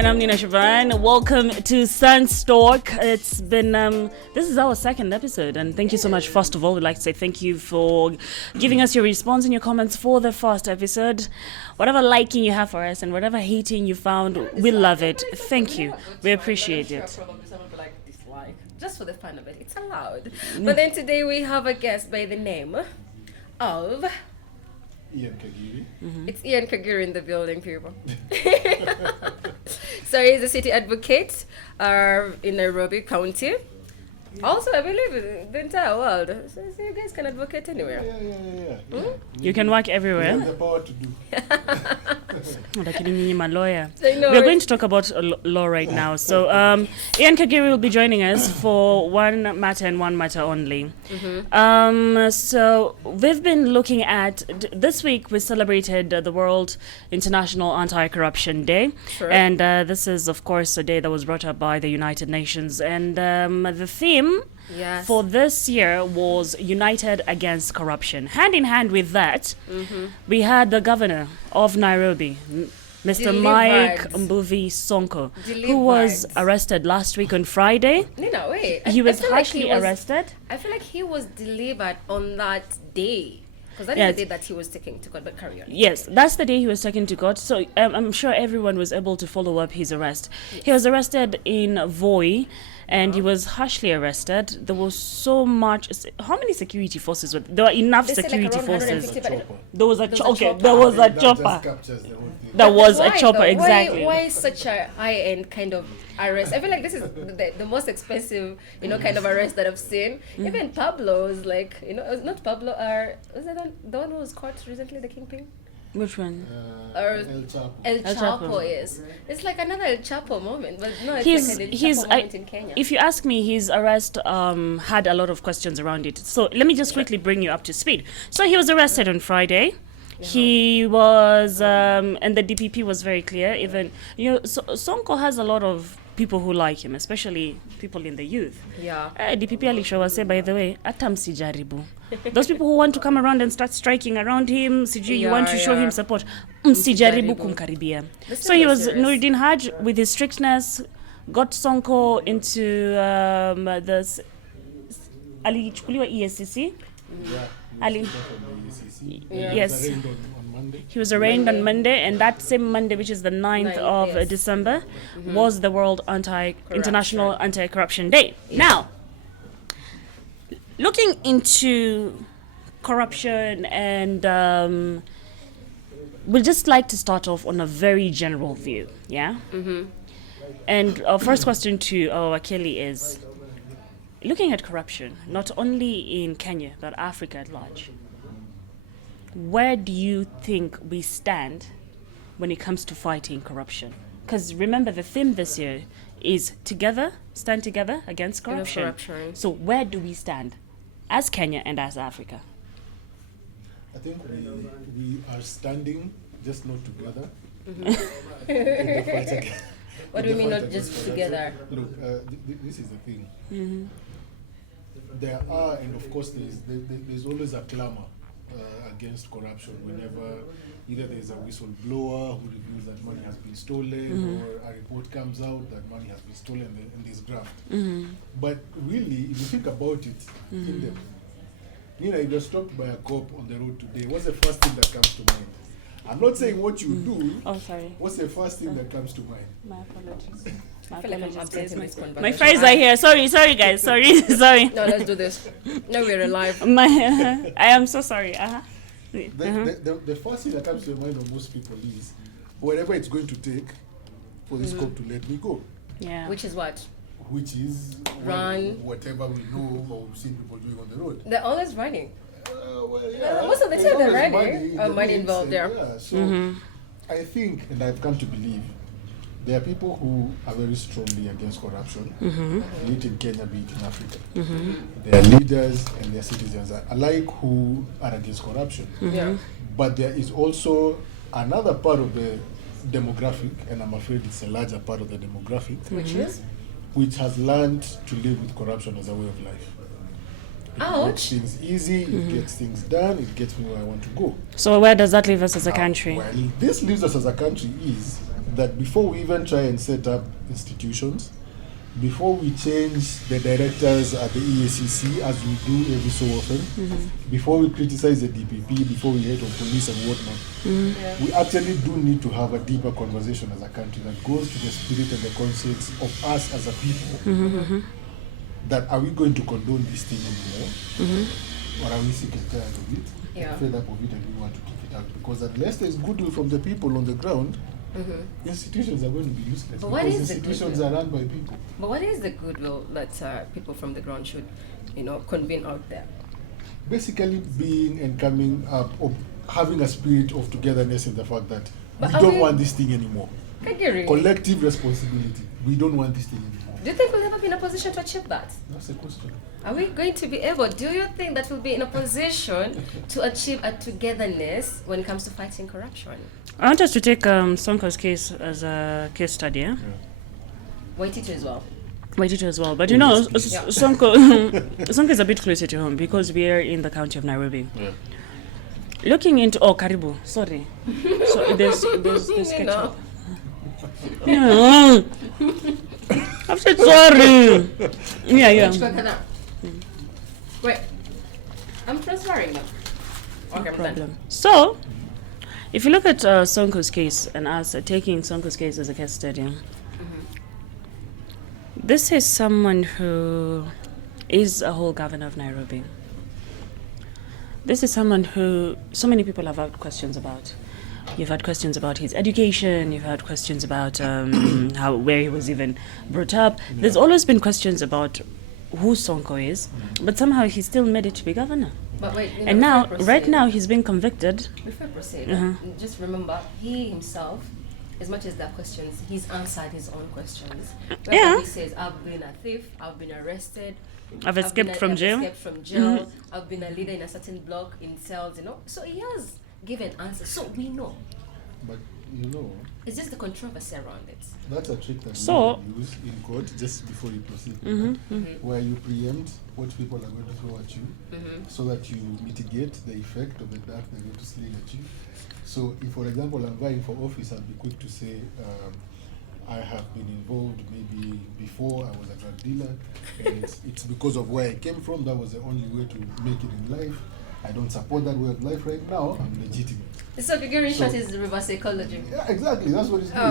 And I'm Nina Shaban. Welcome to Sunstalk. It's been, this is our second episode, and thank you so much. First of all, we'd like to say thank you for giving us your response and your comments for the first episode. Whatever liking you have for us and whatever hating you found, we love it. Thank you. We appreciate it. Just for the fun of it, it's allowed. But then today we have a guest by the name of Ian Kagiri. Mm-hmm. It's Ian Kagiri in the building, people. So he's a city advocate in Nairobi County. Also, I believe in the entire world. So you guys can advocate anywhere. Yeah. You can work everywhere. You have the power to do. I'm a lawyer. We're going to talk about law right now. So Ian Kagiri will be joining us for one matter and one matter only. Mm-hmm. So we've been looking at, this week we celebrated the World International Anti-Corruption Day. Sure. And this is, of course, a day that was brought up by the United Nations. And the theme for this year was United Against Corruption. Hand in hand with that, we had the governor of Nairobi, Mr. Mike Mbuvi Sonko, who was arrested last week on Friday. No, wait. He was harshly arrested. I feel like he was delivered on that day. Because that is the day that he was taken to court, but carry on. Yes, that's the day he was taken to court. So I'm sure everyone was able to follow up his arrest. Yes. He was arrested in Voi, and he was harshly arrested. There was so much. How many security forces were there? There were enough security forces. There was a chopper. There was a chopper. There was a chopper, exactly. Why such a high-end kind of arrest? I feel like this is the most expensive, kind of arrest that I've seen. Even Pablo's, not Pablo. Was that the one who was caught recently, the kingpin? Which one? El Chapo, yes. It's like another El Chapo moment, but no, it's like an El Chapo moment in Kenya. If you ask me, his arrest had a lot of questions around it. So let me just quickly bring you up to speed. So he was arrested on Friday. He was, and the DPP was very clear. Even, Sonko has a lot of people who like him, especially people in the youth. Yeah. DPP alishowa say, by the way, atam sijaribu. Those people who want to come around and start striking around him, you want to show him support, sijaribu kumkaribia. So he was, Nuruddin Haj, with his strictness, got Sonko into the alichukuliwa ESCC. Yes. He was arraigned on Monday, and that same Monday, which is the 9th of December, was the World International Anti-Corruption Day. Yeah. Now, looking into corruption, and we'd just like to start off on a very general view, yeah? Mm-hmm. And our first question to our Akeli is, looking at corruption, not only in Kenya, but Africa at large, where do you think we stand when it comes to fighting corruption? Because remember, the theme this year is stand together against corruption. So where do we stand as Kenya and as Africa? I think we are standing, just not together. In the fight against, what do you mean not just together? Look, this is the thing. Mm-hmm. There are, and of course there's always a clamor against corruption whenever either there's a whistleblower who reveals that money has been stolen, or a report comes out that money has been stolen in this graft. But really, if you think about it, if you're stopped by a cop on the road today, what's the first thing that comes to mind? I'm not saying what you do. Oh, sorry. What's the first thing that comes to mind? My apologies. I feel like I'm updating this conversation. My fries are here. Sorry, guys. Sorry. No, let's do this. No, we're alive. I am so sorry. The first thing that comes to the mind of most people is whatever it's going to take for this cop to let me go. Yeah. Which is what? Which is run. Whatever we know or we've seen people doing on the road. They're always running. Most of the time they're running. Money involved there. Yeah, so I think, and I've come to believe, there are people who are very strongly against corruption, be it in Kenya, be it in Africa. There are leaders and there are citizens alike who are against corruption. Yeah. But there is also another part of the demographic, and I'm afraid it's a larger part of the demographic, which has learned to live with corruption as a way of life. It makes things easy, it gets things done, it gets me where I want to go. So where does that leave us as a country? Well, this leaves us as a country is that before we even try and set up institutions, before we change the directors at the EACC, as we do every so often, before we criticize the DPP, before we hate on police and whatnot, we actually do need to have a deeper conversation as a country that goes to the spirit and the conscience of us as a people. That are we going to condone this thing anymore? Or are we sick and tired of it, fed up of it, and we want to kick it out? Because unless there's goodwill from the people on the ground, institutions are going to be useless. But what because is institutions are run by people. But what is the goodwill that people from the ground should, convene out there? Basically, being and coming up, of having a spirit of togetherness in the fact that But we don't want this thing anymore. Kagiri, Collective responsibility. We don't want this thing anymore. do you think we'll ever be in a position to achieve that? That's the question. Are we going to be able? Do you think that we'll be in a position to achieve a togetherness when it comes to fighting corruption? I want us to take Sonko's case as a case study, yeah? Waititi as well. Waititi as well. But you know, Yeah. Sonko is a bit closer to home because we are in the county of Nairobi. Yeah. Looking into Karibu, sorry. So there's ketchup. Yeah. I've said sorry. Yeah. Wait, I'm transferring them. Okay, I'm done. Problem. So, if you look at Sonko's case and us taking Sonko's case as a case study, this is someone who is a whole governor of Nairobi. This is someone who so many people have had questions about. You've had questions about his education. You've had questions about where he was even brought up. There's always been questions about who Sonko is, but somehow he still made it to be governor. But wait, And now, right now, he's been convicted. Before I proceed, just remember, he himself, as much as there are questions, he's answered his own questions. Yeah. He says, I've been a thief, I've been arrested, I've escaped from jail. I've escaped from jail, I've been a leader in a certain block in cells, So he has given answers, so we know. But It's just the controversy around it. that's a trick that So- you use in court just before you proceed, where you preempt what people are going to throw at you, so that you mitigate the effect of the dart they're going to sling at you. So, if, for example, I'm vying for office, I'll be quick to say, I have been involved maybe before I was a drug dealer, and it's because of where I came from. That was the only way to make it in life. I don't support that way of life right now. I'm legitimate. So Kagiri shot is reverse psychology. Yeah, exactly. That's what it's doing.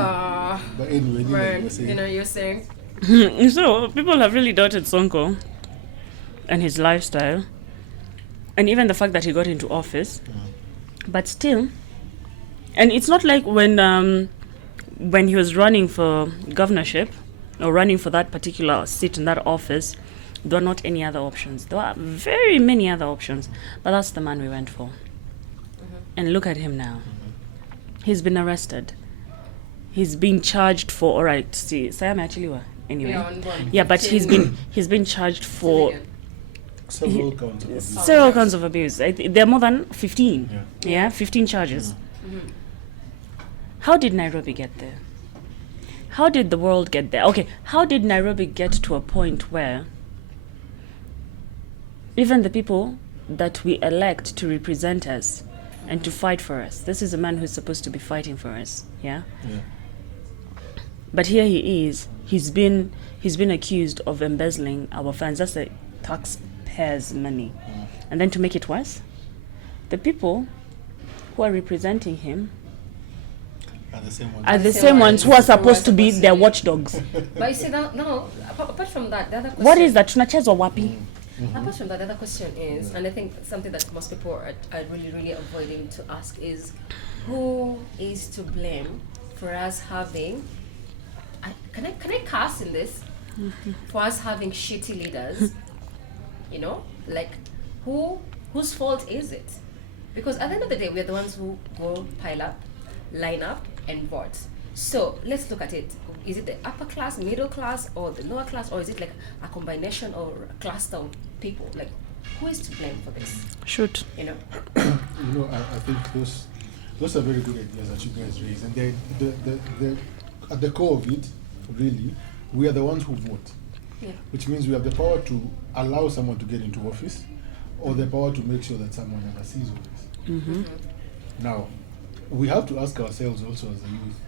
But anyway, you were saying. You're saying. So people have really doubted Sonko and his lifestyle, and even the fact that he got into office. But still, and it's not like when he was running for governorship or running for that particular seat in that office, there were not any other options. There were very many other options, but that's the man we went for. And look at him now. He's been arrested. He's been charged for, all right, see, Sayam actually were, anyway. Yeah, but he's been charged for Several counts of abuse. several counts of abuse. There are more than 15. Yeah, 15 charges. How did Nairobi get there? How did the world get there? Okay, how did Nairobi get to a point where even the people that we elect to represent us and to fight for us, this is a man who's supposed to be fighting for us, yeah? But here he is. He's been accused of embezzling our funds. That's the taxpayers' money. And then to make it worse, the people who are representing him are the same ones who are supposed to be their watchdogs. But you see, now, apart from that, the other question... What is that? Tunachezwa wapi? Apart from that, the other question is, and I think something that most people are really, really avoiding to ask is, who is to blame for us having... Can I curse in this? For us having shitty leaders, like whose fault is it? Because at the end of the day, we are the ones who go pile up, line up, and vote. So let's look at it. Is it the upper class, middle class, or the lower class, or is it like a combination or a cluster of people? Like, who is to blame for this? Shoot. I think those are very good ideas that you guys raise, and the at the core of it, really, we are the ones who vote, which means we have the power to allow someone to get into office, or the power to make sure that someone never sees office. Now, we have to ask ourselves also as a youth,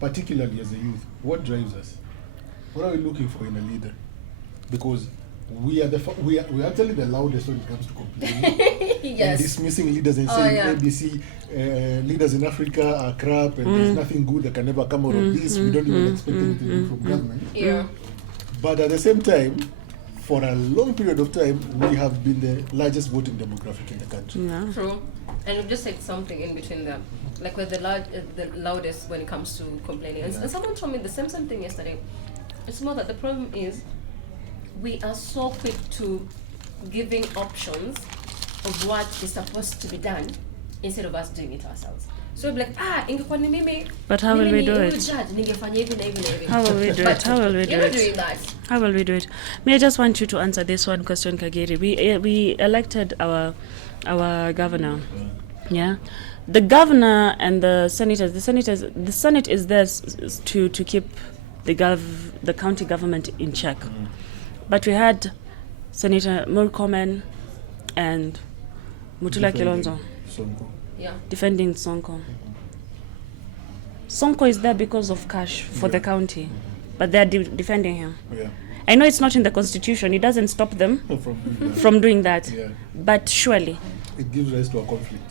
particularly as a youth, what drives us? What are we looking for in a leader? Because we are we are actually the loudest when it comes to complaining Yes. and dismissing leaders and saying ABC leaders in Africa are crap and there's nothing good that can never come out of this. We don't even expect anything good from government. Yeah. But at the same time, for a long period of time, we have been the largest voting demographic in the country. Yeah. True. And we've just said something in between them. Like we're the loudest when it comes to complaining. And someone told me the same thing yesterday. It's more that the problem is we are so quick to giving options of what is supposed to be done instead of us doing it ourselves. So we're like, ingekuwa ni mimi. But how will we do it? Ningefanya hivi na hivi na hivi. How will we do it? How will we do You're not it? doing that. How will we do it? May I just want you to answer this one question, Kagiri. We elected our governor. Yeah, the governor and the senators. The Senate is there to keep the county government in check. But we had Senator Murkomen and Mutula Kilonzo Sonko. Yeah. defending Sonko. Sonko is there because of cash for the county, but they're defending him. Yeah. I know it's not in the constitution. It doesn't stop them from doing that. Yeah. But surely, It gives rise to a conflict.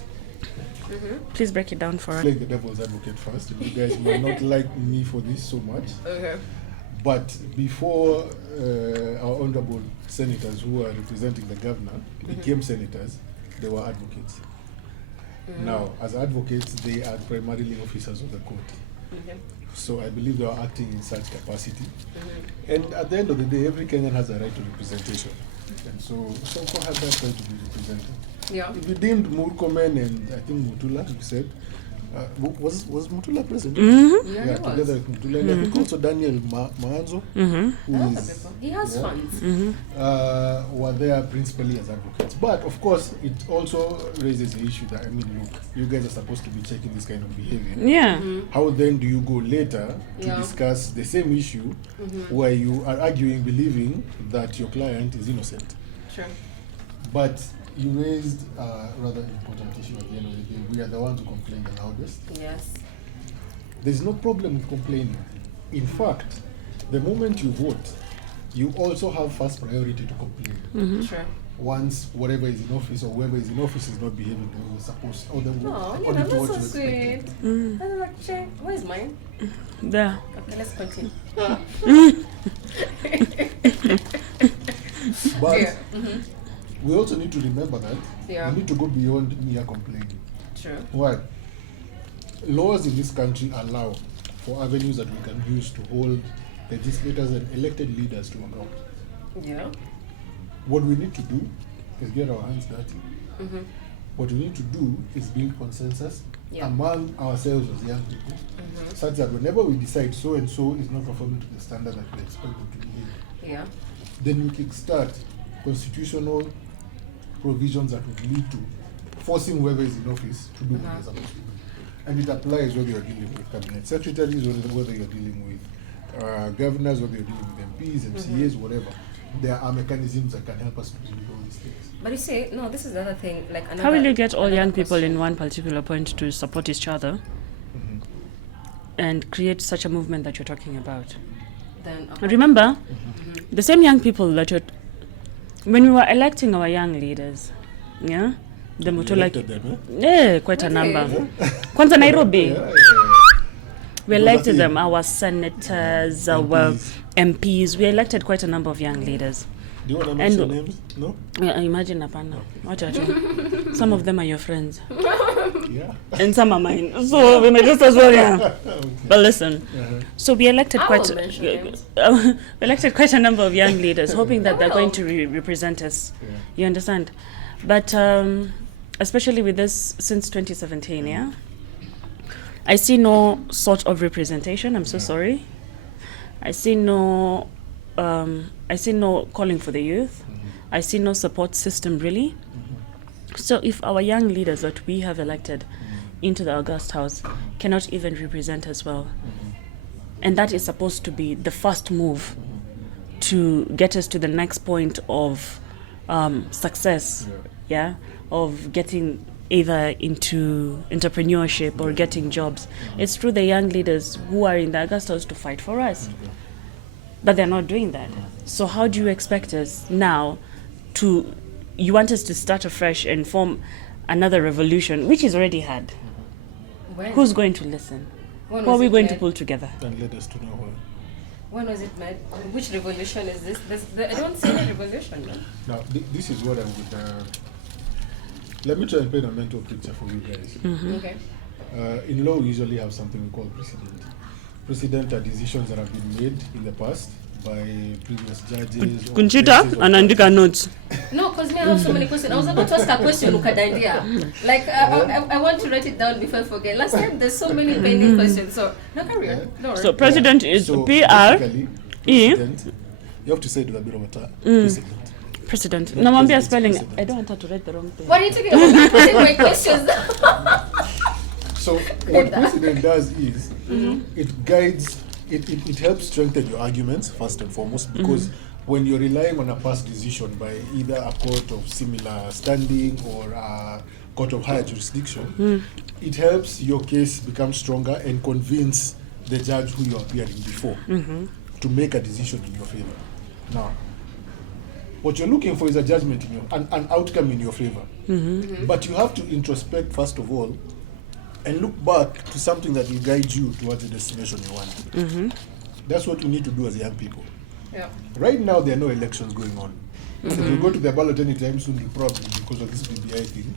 please break it down for us. Play the devil's advocate first. You guys might not like me for this so much. Okay. But before our honorable senators who are representing the governor became senators, they were advocates. Now, as advocates, they are primarily officers of the court. Okay. So I believe they are acting in such capacity. And at the end of the day, every Kenyan has a right to representation. And so Sonko has that right to be represented. Yeah. If you deemed Murkomen and I think Mutula, you said, was Mutula president? Yeah, he was. Together with Mutula. And I think also Daniel Maanzo, who Other is, people. He has funds. were there principally as advocates. But of course, it also raises the issue that, I mean, look, you guys are supposed to be checking this kind of behavior. Yeah. How then do you go later to Yeah. discuss the same issue where you are arguing, believing that your client is innocent? Sure. But you raised a rather important issue at the end of the day. We are the ones who complain the loudest. Yes. There's no problem with complaining. In fact, the moment you vote, you also have first priority to complain. Sure. Once whatever is in office or whoever is in office is not behaving the way we're supposed or the Oh, according to what that's so you expected. sweet. I'm like, che, where's mine? There. Okay, let's continue. But Yeah. we also need to remember that Yeah. we need to go beyond mere complaining. True. Why? Laws in this country allow for avenues that we can use to hold legislators and elected leaders to account. Yeah. What we need to do is get our hands dirty. What we need to do is build consensus Yeah. among ourselves as young people, such that whenever we decide so and so is not performing to the standard that we expect them to behave, Yeah. then we kickstart constitutional provisions that would lead to forcing whoever is in office to do what they're supposed to do. And it applies whether you're dealing with cabinet secretaries, whether you're dealing with governors, whether you're dealing with MPs, MCAs, whatever. There are mechanisms that can help us to do all these things. But you see, no, this is the other thing. Like another. How will you get all another young people question. in one particular point to support each other and create such a movement that you're talking about? Then Remember, the same young people that when we were electing our young leaders, yeah, the You Mutula, elected them, eh? quite a Really? number. Kwanza Nairobi, Yeah. we Those elected are them, our senators, our MPs. We elected quite a number of young leaders. Do you want to And- mention names? No? Yeah, imagine apana. Wacha tu. Some of them are your friends, Yeah. and some are mine. So we may just as well, yeah. Okay. But listen, so we elected I quite will mention names. we elected quite a number of young leaders, hoping that they're going to represent us. Yeah. You understand? But especially with this since 2017, yeah, I see no sort of representation. I'm so sorry. I see no calling for the youth. I see no support system really. So if our young leaders that we have elected into the August House cannot even represent us well, and that is supposed to be the first move to get us to the next point of success, yeah, of getting either into entrepreneurship or getting jobs. It's through the young leaders who are in the August House to fight for us. But they're not doing that. So how do you expect us now to, you want us to start afresh and form another revolution, which is already had? When? Who's going to listen? When Who are was we it going to made? pull together? And let us to know why. When was it made? Which revolution is this? I don't see any revolution. No? Now, this is what I would. Let me try and paint a mental picture for you guys. Okay. In law, we usually have something we call precedent. Precedent are decisions that have been made in the past by previous judges. or Conchitah, judges of anaandika notes. No, because me I have so many questions. I was about to ask a question, Ukadandia. Like I want to write it down before I forget. Last time there's so many pending questions. So no carry on. No. So president is So PR basically, E president, you have to say it with a bit of a president. president. Not Namwambia president, spelling. president. I don't want her to write the wrong thing. What are you talking about? I'm putting my questions. So what precedent does is it guides, it helps strengthen your arguments first and foremost, because when you're relying on a past decision by either a court of similar standing or a court of higher jurisdiction, it helps your case become stronger and convince the judge who you're appearing before to make a decision in your favor. Now, what you're looking for is a judgment in your, an outcome in your favor. But you have to introspect first of all and look back to something that will guide you towards the destination you want. That's what we need to do as young people. Yeah. Right now, there are no elections going on. If you go to the ballot anytime soon, you'll probably, because of this BBI thing,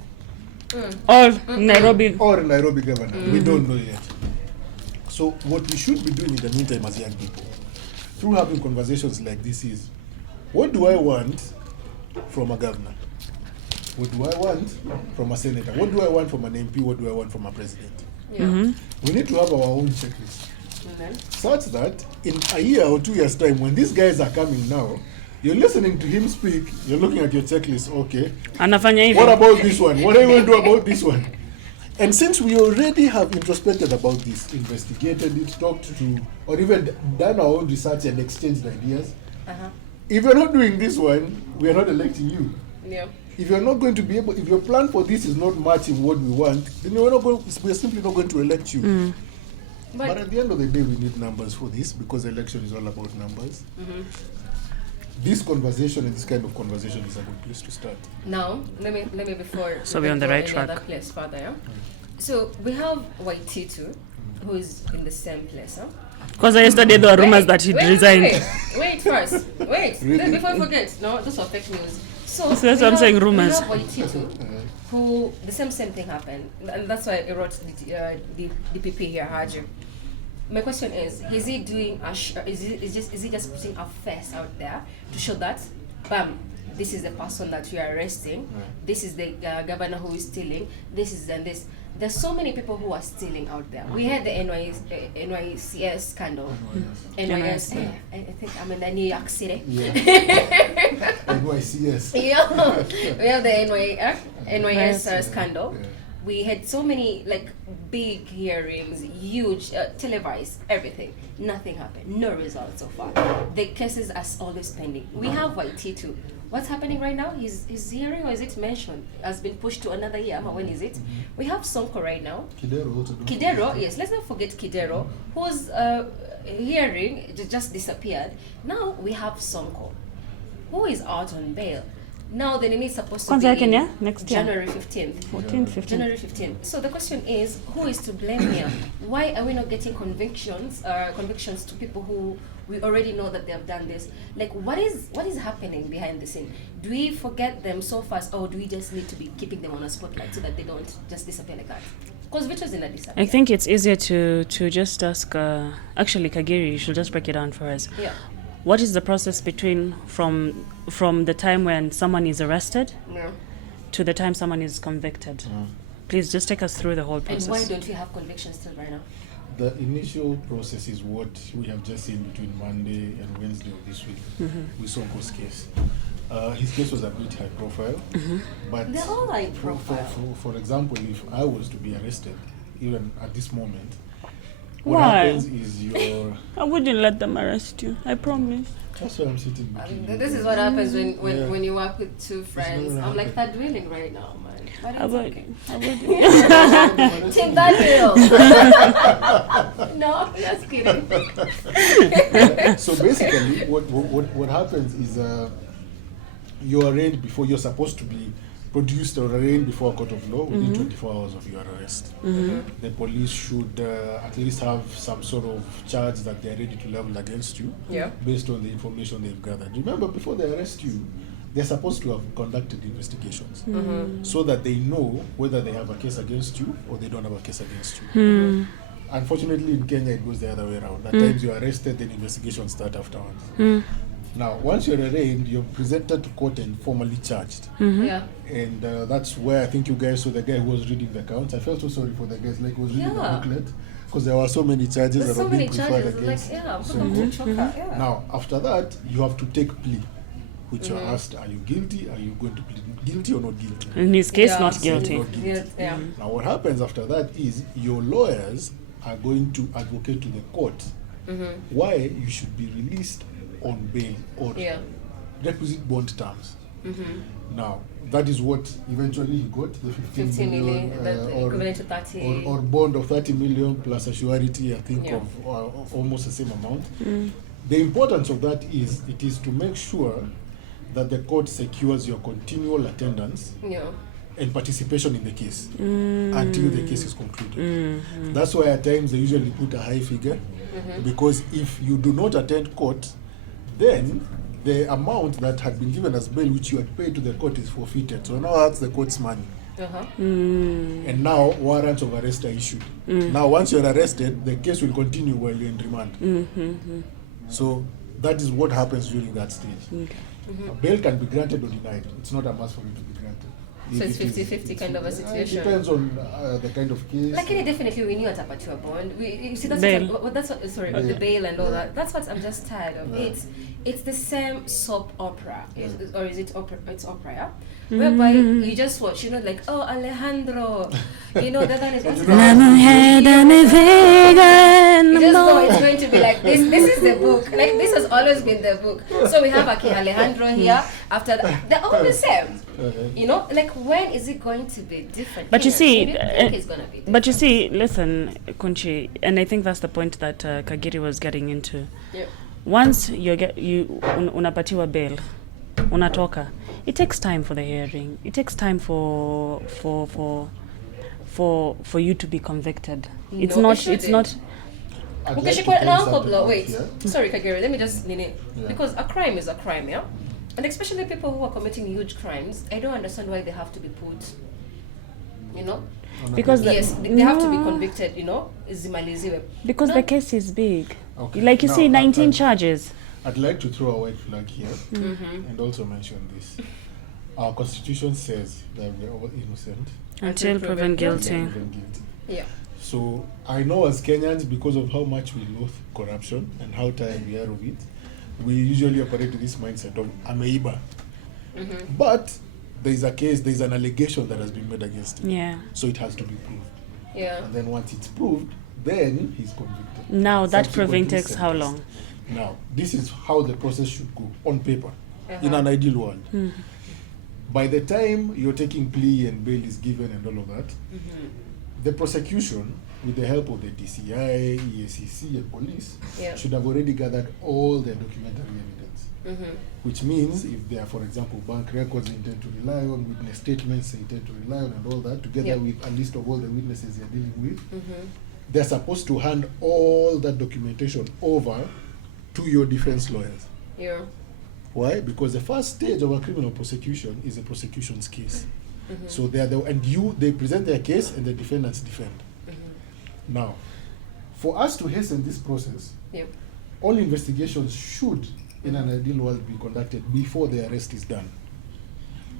Or Nairobi. or Nairobi governor. We don't know yet. So what we should be doing in the meantime as young people, through having conversations like this is, what do I want from a governor? What do I want from a senator? What do I want from an MP? What do I want from a president? Yeah. We need to have our own checklist, And then? such that in a year or 2 years' time, when these guys are coming now, you're listening to him speak, you're looking at your checklist, okay, Anafanya hivi. what about this one? What are you going to do about this one? And since we already have introspected about this, investigated it, talked to, or even done our own research and exchanged ideas, if you're not doing this one, we are not electing you. Yeah. If you're not going to be able, if your plan for this is not matching what we want, then we're simply not going to elect you. But at the end of the day, we need numbers for this, because election is all about numbers. This conversation and this kind of conversation is a good place to start. Now, let me before. So we we're on the go right any track. Other place further, yeah? So we have Waititu, who is in the same place, huh? Because yesterday there were rumors that he'd resigned. Wait first. Wait. Really? Before I forget. No, those are fake news. So So that's what I'm saying, rumors. We have Waititu, who the same thing happened, and that's why I wrote the DPP here, Haju. My question is he doing is he just putting a face out there to show that, bam, this is the person that we are arresting, this is the governor who is stealing, this is and this. There's so many people who are stealing out there. We had the NYCS scandal. NYS, I think I'm in New York City. Yeah. NYCS. Yeah. We have the NYS scandal. Yeah. We had so many like big hearings, huge, televised, everything. Nothing happened. No results so far. The cases are always pending. We have Waititu. What's happening right now? His hearing, or is it mentioned, has been pushed to another year. When is it? We have Sonko right now. Kidero, yes. Let's not forget Kidero, whose hearing just disappeared. Now we have Sonko, who is out on bail. Now the name is supposed to Kwanza be Kenya next year. January 15th. 14, 15. January 15th. So the question is, who is to blame here? Why are we not getting convictions to people who we already know that they have done this? Like, what is happening behind the scene? Do we forget them so fast, or do we just need to be keeping them on a spotlight so that they don't just disappear like that? Because Victor's in a disappear. I think it's easier to just ask, actually Kagiri, you should just break it down for us. Yeah. What is the process between from the time when someone is arrested Yeah. to the time someone is convicted? Please just take us through the whole And process. why don't we have convictions still right now? The initial process is what we have just seen between Monday and Wednesday of this week with Sonko's case. His case was a bit high profile, but They're all high profile. For example, if I was to be arrested, even at this moment, what Why? happens is your... I wouldn't let them arrest you. I promise. That's why I'm sitting between you. This is what happens when Yeah. when you work with two friends. gonna I'm like happen. third wheeling right now, man. But I it's would. okay. I would. Team that wheel. No, just kidding. So basically, what happens is you're arraigned before you're supposed to be produced or arraigned before a court of law within 24 hours of your arrest. The police should at least have some sort of charge that they're ready to level against you Yeah. based on the information they've gathered. Remember, before they arrest you, they're supposed to have conducted investigations so that they know whether they have a case against you or they don't have a case against you. Unfortunately, in Kenya, it goes the other way around. At times, you're arrested, then investigations start afterwards. Now, once you're arraigned, you're presented to court and formally charged. Yeah. And that's where I think you guys saw the guy who was reading the accounts. I felt so sorry for the guys, like he was reading the booklet because there were so many charges There's that so were many being preferred charges. Like, against. yeah, I'm Sonko. going to choke her. Yeah. Now, after that, you have to take plea, which you're asked, are you guilty? Are you going to plead guilty or not guilty? In his case, Yeah. not guilty. Not guilty. Yeah. Yeah. Now, what happens after that is your lawyers are going to advocate to the court why you should be released on bail or Yeah. requisite bond terms. Now, that is what eventually he got, the 15 million, equivalent to 30. or bond of 30 million plus a surety, I think, Yeah. of almost the same amount. The importance of that is it is to make sure that the court secures your continual attendance Yeah. and participation in the case until the case is concluded. That's why at times they usually put a high figure because if you do not attend court, then the amount that had been given as bail which you had paid to the court is forfeited. So now that's the court's money. And now warrants of arrest are issued. Now once you're arrested, the case will continue while you're in remand. So that is what happens during that stage. A bail can be granted or denied. It's not a must for it to be granted. So If it's it is- 50-50 kind of a It situation. depends on the kind of case. Like definitely we knew atapatiwa bond. You see that's Bail. what that's what sorry Yeah. the bail and all Yeah. that. That's what I'm just tired of. Yeah. It's the same soap opera, or is it opera? It's opera, yeah? Mm-hmm. Whereby you just watch, like, oh Alejandro, the other one is what's you just know it's going to be like this. This is the book. Like this has always been the book. So we have Alejandro here. After that, they're all the same. Like when is it going to be different? But you see, Maybe I think it's gonna be different. But you see, listen, Conchi, and I think that's the point that Kagiri was getting into. Yep. Once unapatiwa bail, unatoka, it takes time for the hearing. It takes time for you to be convicted. It's No, not. it It's not. I'd like Okay, to she quite point now something out wait. here. Sorry, Kagiri, let me just Yeah. because a crime is a crime, yeah? And especially people who are committing huge crimes, I don't understand why they have to be put, Because the- yes, they have to be No. convicted, zimaliziwe. Because No. the case is big. Okay. Like you Now, see, 19 I'd- charges. I'd like to throw a white flag here and also mention this. Our constitution says that we're all innocent Until proven guilty. until proven guilty. Yeah. So I know as Kenyans, because of how much we loathe corruption and how tired we are of it, we usually operate with this mindset of ameiba. But there's a case, there's an allegation that has been made against him. Yeah. So it has to be proved. Yeah. And then once it's proved, then he's convicted. Now that proving Subsequently takes how sentenced. long? Now, this is how the process should go on paper, in an ideal world. By the time you're taking plea and bail is given and all of that, the prosecution, with the help of the DCI, EACC, and police, Yeah. should have already gathered all their documentary evidence. Which means if there are, for example, bank records they intend to rely on, witness statements they intend to rely on, and all that, together Yep. with a list of all the witnesses they're dealing with, they're supposed to hand all that documentation over to your defense lawyers. Yeah. Why? Because the first stage of a criminal prosecution is a prosecution's case. So they are they present their case and the defendants defend. Now, for us to hasten this process, Yep. all investigations should, in an ideal world, be conducted before the arrest is done.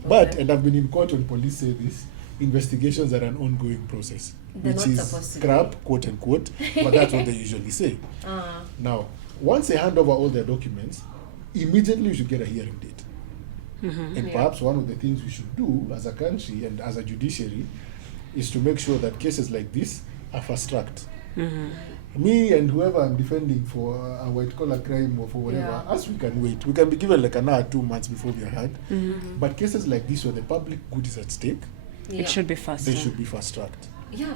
But, Okay. and I've been in court when police say this, investigations are an ongoing process, They're which not is supposed to be. scrap, quote unquote, but that's what they usually say. Now, once they hand over all their documents, immediately you should get a hearing date. And Yeah. perhaps one of the things we should do as a country and as a judiciary is to make sure that cases like this are fast-tracked. Me and whoever I'm defending for a white collar crime or for whatever, us we can wait. We can be given like another 2 months before we are heard. But cases like this where the public good is at stake, it should be fast. They should be fast tracked. Yeah,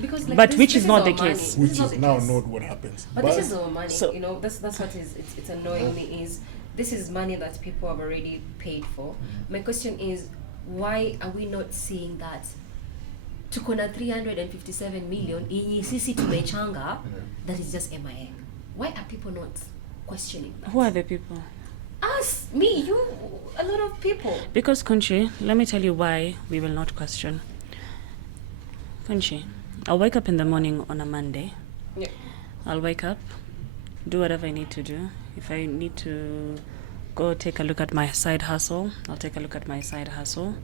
because like but this, which this is not the our case. money. Which is now not what happens. But this is our money. So, you know, that's what is it's annoying me is this is money that people have already paid for. My question is, why are we not seeing that? Tuko na 357 million yenye sisi tumechanga that is just MIA. Why are people not questioning that? Who are the people? Us, me, you, a lot of people. Because Conchi, let me tell you why we will not question. Conchi, I'll wake up in the morning on a Monday. Yeah. I'll wake up, do whatever I need to do. If I need to go take a look at my side hustle, I'll take a look at my side hustle.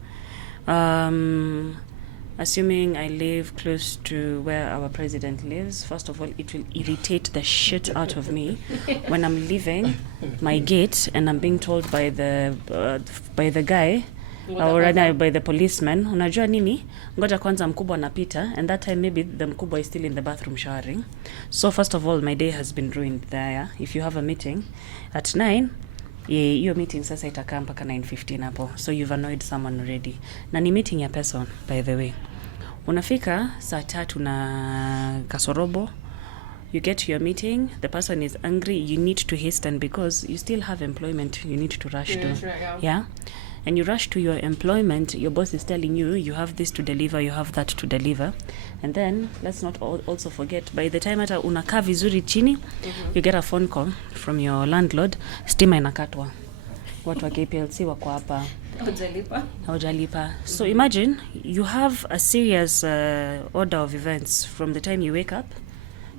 Assuming I live close to where our president lives, first of all, it will irritate the shit out of me when I'm leaving my gate and I'm being told by the guy or rather by the policeman, unajua nini? Ngoja kwanza mkubwa anapita, and that time maybe the mkubwa is still in the bathroom showering. So first of all, my day has been ruined there. If you have a meeting at 9, hiyo meeting sasa itakaa mpaka 9:15 hapo. So you've annoyed someone already. Na ni meeting ya person, by the way. Unafika saa 3 na kasorobo. You get to your meeting, the person is angry, you need to hasten because you still have employment you need to rush to. Right, yeah? And you rush to your employment, your boss is telling you, you have this to deliver, you have that to deliver. And then, let's not also forget, by the time hata unakaa vizuri chini, you get a phone call from your landlord, stima inakatwa. Watu wa KPLC wako hapa. Haujalipa. So imagine, you have a serious order of events from the time you wake up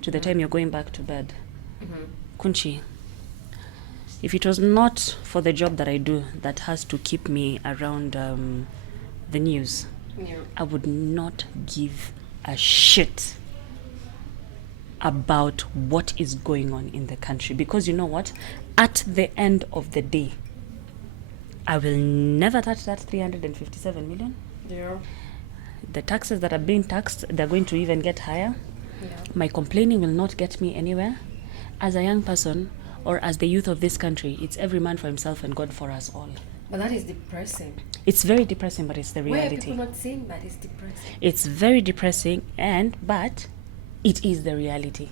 to the time you're going back to bed. Kunchi, if it was not for the job that I do that has to keep me around the news, I would not give a shit about what is going on in the country. Because you know what? At the end of the day, I will never touch that 357 million. Yeah. The taxes that are being taxed, they're going to even get higher. Yeah. My complaining will not get me anywhere. As a young person, or as the youth of this country, it's every man for himself and God for us all. But that is depressing. It's very depressing, but it's the reality. Why are people not saying that it's depressing? It's very depressing, but it is the reality.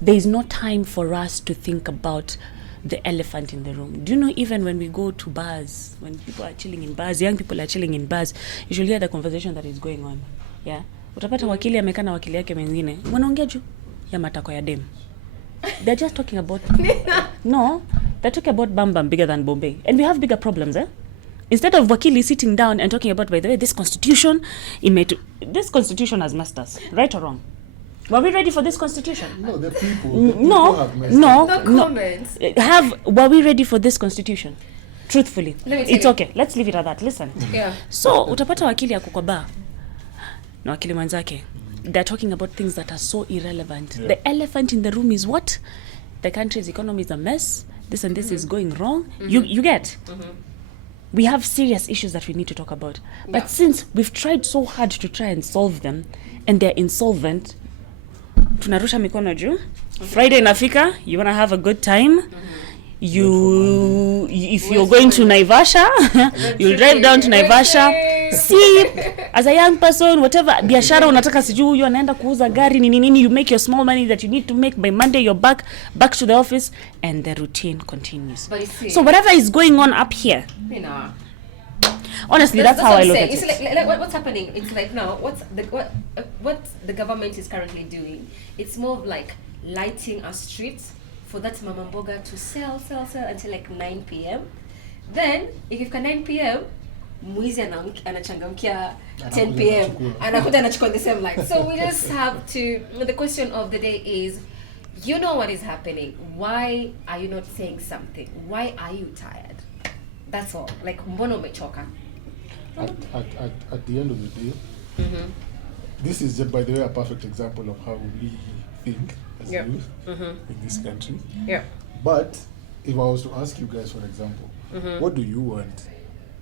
There is no time for us to think about the elephant in the room. Do you know, even when we go to bars, when people are chilling in bars, young people are chilling in bars, you should hear the conversation that is going on. Yeah? Utapata wakili amekaa na wakili yake mwingine, wanaongea juu ya matako ya dem. They're just talking about no, they're talking about Bam bigger than Bombay, and we have bigger problems. Instead of wakili sitting down and talking about, by the way, this constitution has messed us, right or wrong? Were we ready for this constitution? No, the people have messed comments. Were we ready for this constitution? Truthfully, it's you. Okay. Let's leave it at that. Listen. Yeah. So utapata wakili yako kwa bar na wakili mwenzake. They're talking about things that are so irrelevant. Yeah. The elephant in the room is what? The country's economy is a mess. This and this is going wrong. You get? We have serious issues that we need to talk about. But since we've tried so hard to try and solve them, and they're insolvent, tunarusha mikono juu. Friday inafika, you want to have a good time. If you're going to Naivasha, you'll drive down to Naivasha. See, as a young person, whatever biashara unataka sijui huyo anaenda kuuza gari nini, you make your small money that you need to make by Monday. You're back to the office, and the routine continues. So whatever is going on up here, honestly, that's how I look at it. It's like what's happening. It's like now what the government is currently doing. It's more of like lighting a street for that mama mboga to sell until like 9 p.m. Then ikifika 9 p.m. mwizi anachangamkia 10 p.m. anakuja anachukua the same light. So we just have to, the question of the day is, you know what is happening. Why are you not saying something? Why are you tired? That's all. Like, mbona umechoka? At the end of the day, this is just, by the way, a perfect example of how we think as youth in this country. Yeah. But if I was to ask you guys, for example, what do you want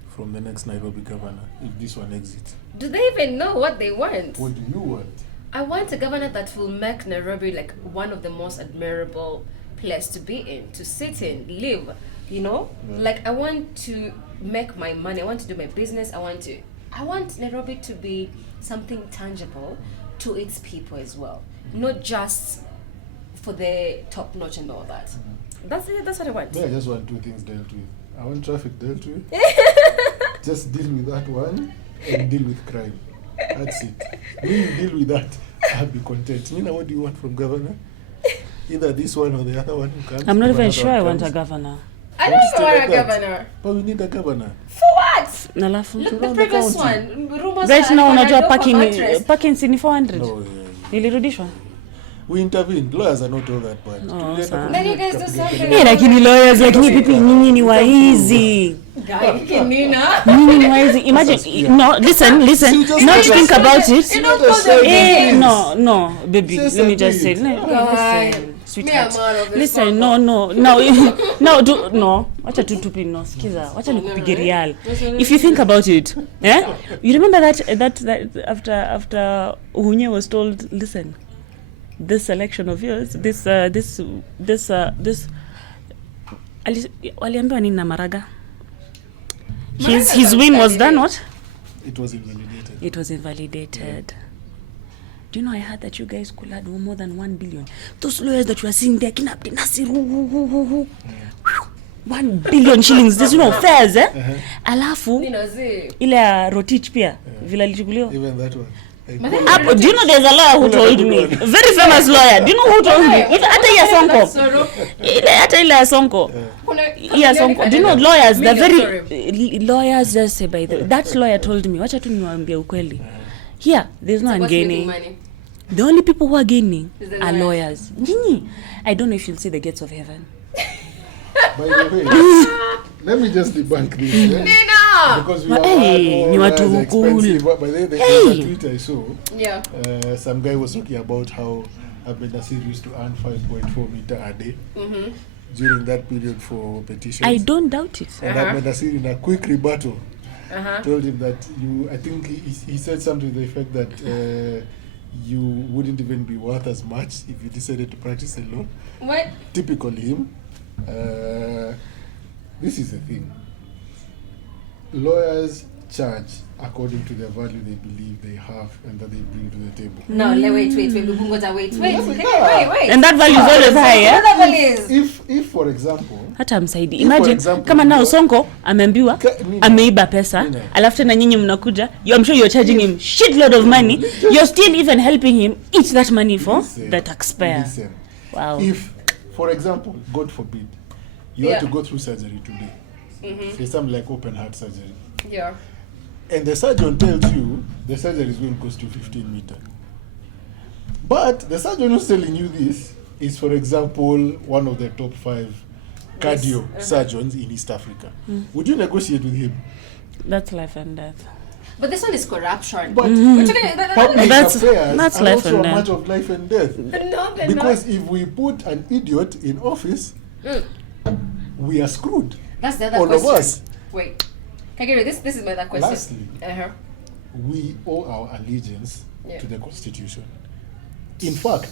from the next Nairobi governor if this one exits? Do they even know what they want? What do you want? I want a governor that will make Nairobi like one of the most admirable place to be in, to sit in, live, you know? Like I want to make my money, I want to do my business, I want Nairobi to be something tangible to its people as well. Not just for the top notch and all that. That's what I want. Yeah, I just want two things dealt with. I want traffic dealt with. Just deal with that one and deal with crime. That's it. When you deal with that, I'll be content. Nina, what do you want from governor? Either this one or the other one who comes. I'm not even sure I want a governor. I don't even want a governor. But we need a governor. For what? Nalafu. Look, the previous one. Rumors Right now unajua mattress. parking si ni 400. No, Ilirudishwa. we intervened. Lawyers are not all that bad. Then you guys do something. Lakini lawyers lakini pipi nyinyi ni waizi. Nyinyi ni waizi. Imagine no, listen. Not think about it. No, baby. Let me just say. Listen. Sweetheart. Listen, no. Wacha tu tupi no. Sikiza. Wacha nikupige real. If you think about it, you remember that after Uhunye was told, listen, this election of yours, this waliambiwa nini na Maraga? His win was done what? It was invalidated. It was invalidated. Do you know I heard that you guys could have more than 1 billion? Those lawyers that you are seeing there, Kinoti, Nasir, 1 billion shillings. This fares, Alafu, ile Rotich pia, vila lichukuliwa. Even that one. Do you know there's a lawyer who told me? Very famous lawyer. Do you know who told me? Hata ya Sonko. Hata ile ya Sonko. Ya Sonko. Do you know lawyers? They're very lawyers just say by that lawyer told me. Wacha tu niwaambie ukweli. Here, there's no one gaining. The only people who are gaining are lawyers. I don't know if you'll see the gates of heaven. By the way, let me just debunk this. Yeah? Because we are all expensive. By the way, the tweet I saw, some guy was talking about how Ahmed Nasir used to earn 5.4 meter a day during that period for petitions. I don't doubt it. And Ahmed Nasir, in a quick rebuttal, told him that I think he said something to the effect that you wouldn't even be worth as much if you decided to practice the law. What? Typical him. This is the thing. Lawyers charge according to the value they believe they have and that they bring to the table. No, wait. And that value is always high, If for example, hata msaidi. Imagine kama now Sonko ameambiwa ameiba pesa, alafu tena nyinyi mnakuja, I'm sure you're charging him shitload of money. You're still even helping him eat that money for the taxpayer. Wow. If, for example, God forbid, you had to go through surgery today. Say something like open heart surgery. Yeah. And the surgeon tells you the surgery is going to cost you 15 meters. But the surgeon who's telling you this is, for example, one of the top 5 cardio surgeons in East Africa. Would you negotiate with him? That's life and death. But this one is corruption. But public affairs that's are life also and a death. matter of life and death. No, Because if we put an idiot in office, we are screwed. That's the other all question. of us. Wait. Kagiri, this is my other question. Lastly, we owe our allegiance to the Constitution. In fact,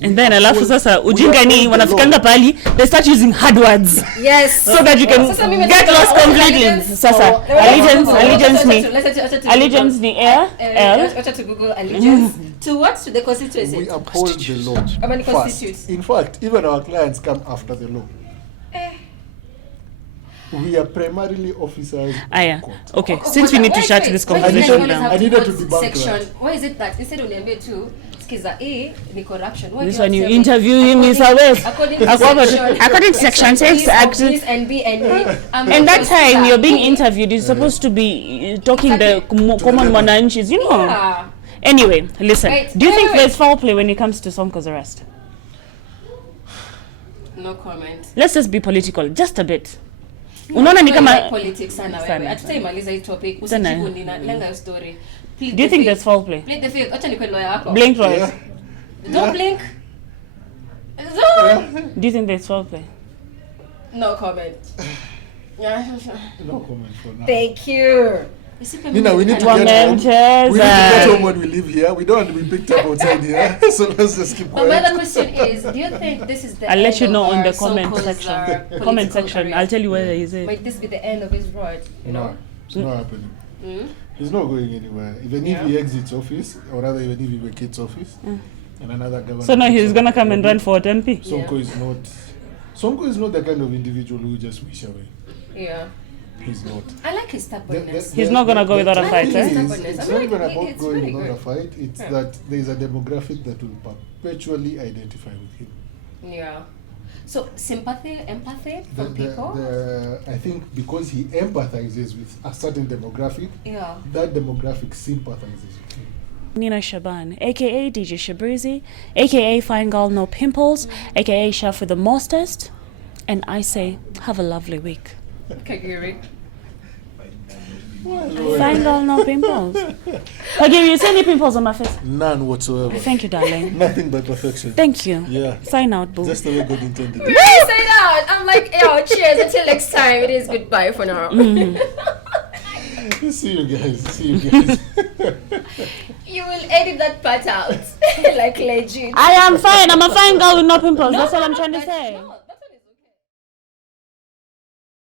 and then alafu sasa ujinga ni wanafikanga pali they start using hard words. Yes. So that you can get lost completely. Sasa allegiance ni L. Acha to Google allegiance. To what? To the Constitution. We uphold the law. First. In fact, even our clients come after the law. We are primarily officers. Okay. Since we need to shut this conversation down. I needed to debunk that. Why is it that instead uniambie tu skiza ni corruption? Why this one you interview him is away. According to section 6 and B and D. And that time you're being interviewed, you're supposed to be talking the common mwananchis, you know. Yeah. Anyway, listen. Do you think there's foul play when it comes to Sonko's arrest? No comment. Let's just be political, just a bit. Unaona ni kama politics sana wewe. Hatutaimaliza hii topic. Usijibu lenga story. Do you think there's foul play? Plead the fifth. Acha nikwe lawyer wako. Blink Roy. Don't blink. Do you think there's foul play? No comment. No comment for now. Thank you. Nina, we need to get home. Tormentors, We need to get home when we leave here. We don't want to be picked up outside here. So let's just keep But my quiet. other question is, do you think this is the I'll end let you know of on our the comment Sonko's, section. Comment political section. career? I'll tell you whether he's it. Might this be the end of his road? You know? No, it's not happening. Mm? He's not going anywhere. Even if he exits office, or rather even if he vacates office, and another government. So now he's takes gonna over, come and run for MP. Sonko is not. Sonko is not the kind of individual who just wish away. Yeah. He's not. I like his stubbornness. He's not gonna go without a fight, thing eh? is, Stubbornness. It's I not mean, even like, about it's going very without a good. fight. It's that there is a demographic that will perpetually identify with him. Yeah. So sympathy, empathy from people? I think because he empathizes with a certain demographic, Yeah. that demographic sympathizes with him. Nina Shaban, aka DJ Shabrizi, aka Fine Girl No Pimples, aka Chef with the Mostest, and I say, have a lovely week. Kagiri. Fine Girl No Pimples. Kagiri, you see any pimples on my face? None whatsoever. Thank you, darling. Nothing but perfection. Thank you. Yeah. Sign out, boo. Just the way God intended We it. really say that. I'm like, yo, cheers. Until next time. It is goodbye for now. See you guys. See you guys. You will edit that part out. Like legit. I am fine. I'm a fine girl with no pimples. That's what I'm trying to but say. no.